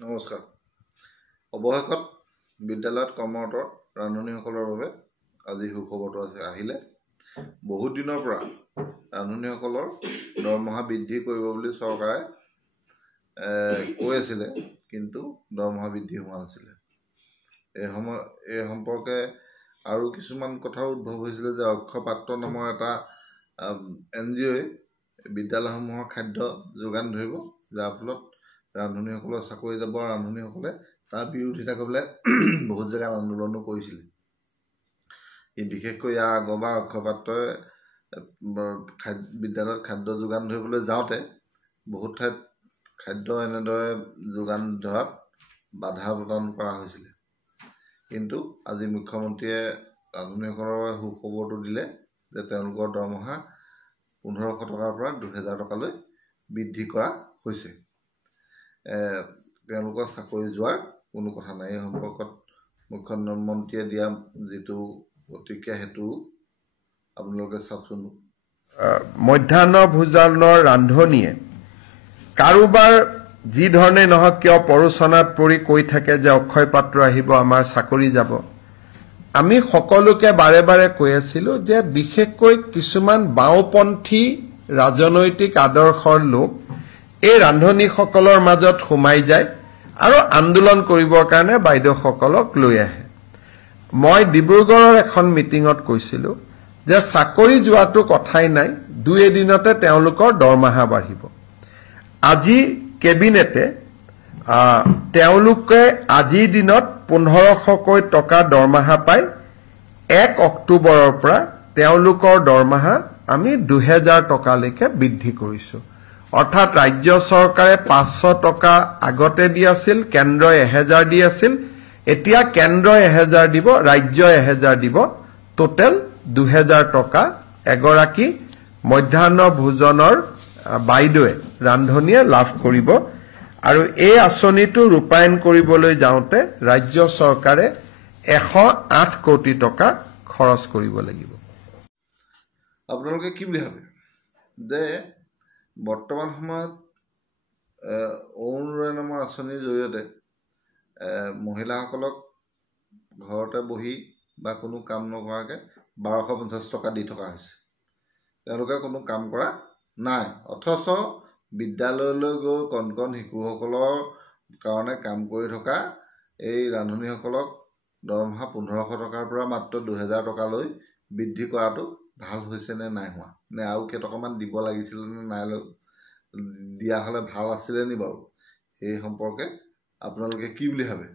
নমস্কাৰ। অৱশেষত বিদ্যালয়ত কৰ্মৰত ৰান্ধনীসকলৰ বাবে আজি সুখবৰটো আহিলে। বহুত দিনৰ পৰা ৰান্ধনীসকলৰ দৰমহা বৃদ্ধি কৰিব বুলি চৰকাৰে কৈ আছিলে, কিন্তু দৰমহা বৃদ্ধি হোৱা নাছিলে। এই সম্পৰ্কে আৰু কিছুমান কথাও উদ্ভৱ হৈছিলে যে অক্ষয় পাত্ৰ নামৰ এটা NGOই বিদ্যালয়সমূহৰ খাদ্য যোগান ধৰিব, যাৰ ফলত ৰান্ধনীসকলৰ চাকৰি যাব। ৰান্ধনীসকলে তাৰ বিৰোধিতা কৰিবলৈ বহুত জেগাত আন্দোলনো কৰিছিলে। বিশেষকৈ ইয়াৰ আগৰবাৰ অক্ষয় পাত্ৰই বিদ্যালয়ত খাদ্য যোগান ধৰিবলৈ যাওঁতে বহুত ঠাইত খাদ্য এনেদৰে যোগান ধৰাত বাধা প্ৰদান কৰা হৈছিলে। কিন্তু আজি মুখ্যমন্ত্ৰীয়ে ৰান্ধনীসকলৰ বাবে সুখবৰটো দিলে যে তেওঁলোকৰ দৰমহা 1500 টকাৰ পৰা 2000 টকালৈ বৃদ্ধি কৰা হৈছে। তেওঁলোকৰ চাকৰি যোৱাৰ কোনো কথা নাই। এই সম্পৰ্কত মুখ্যমন্ত্ৰীয়ে দিয়া যিটো প্ৰতিক্ৰিয়া সেইটো আপোনালোকে চাওকচোন। মধ্যাহ্ন ভোজনৰ ৰান্ধনীয়ে কাৰোবাৰ যি ধৰণে নহওক কিয় পৰোচনাত পৰি কৈ থাকে যে অক্ষয় পাত্ৰ আহিব, আমাৰ চাকৰি যাব। আমি সকলোকে বাৰে বাৰে কৈ আছিলো যে বিশেষকৈ কিছুমান বাওঁপন্থী ৰাজনৈতিক আদৰ্শৰ লোক এই ৰান্ধনীসকলৰ মাজত সোমাই যায় আৰু আন্দোলন কৰিবৰ কাৰণে বাইদেউসকলক লৈ আহে। মই ডিব্ৰুগড়ৰ এখন মিটিঙত কৈছিলো যে চাকৰি যোৱাটো কথাই নাই, 2 দিনতে তেওঁলোকৰ দৰমহা বাঢ়িব। আজি কেবিনেটে তেওঁলোকে আজিৰ দিনত 1500কৈ টকা দৰমহা পায়। 1 অক্টোবৰৰ পৰা তেওঁলোকৰ দৰমহা আমি 2000 টকালৈকে বৃদ্ধি কৰিছো। অৰ্থাৎ ৰাজ্য চৰকাৰে 500 টকা আগতে দি আছিল, কেন্দ্ৰই 1000 দি আছিল। এতিয়া কেন্দ্ৰই 1000 দিব, ৰাজ্যই 1000 দিব। টোটেল 2000 টকা এগৰাকী মধ্যাহ্ন ভোজনৰ বাইদেৱে ৰান্ধনীয়ে লাভ কৰিব। আৰু এই আঁচনিটো ৰূপায়ণ কৰিবলৈ যাওঁতে ৰাজ্য চৰকাৰে 108 কোটি টকা খৰচ কৰিব লাগিব। আপোনালোকে কি বুলি ভাবে যে বৰ্তমান সময়ত অৰুণোদয় নামৰ আঁচনিৰ জৰিয়তে মহিলাসকলক ঘৰতে বহি বা কোনো কাম নকৰাকৈ 1250 টকা দি থকা হৈছে। তেওঁলোকে কোনো কাম কৰা নাই, অথচ বিদ্যালয়লৈ গৈ কণ কণ শিশুসকলৰ কাৰণে কাম কৰি থকা এই ৰান্ধনীসকলক দৰমহা 1500 টকাৰ পৰা মাত্ৰ 2000 টকালৈ বৃদ্ধি কৰাটো ভাল হৈছে নে নাই হোৱা, নে আৰু কেইটকামান দিব লাগিছিল নে নাই দিয়া হ'লে ভাল আছিলে নি বাৰু? এই সম্পৰ্কে আপোনালোকে কি বুলি ভাবে?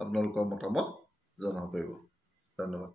আপোনালোকৰ মতামত জনাব পাৰিব। ধন্যবাদ।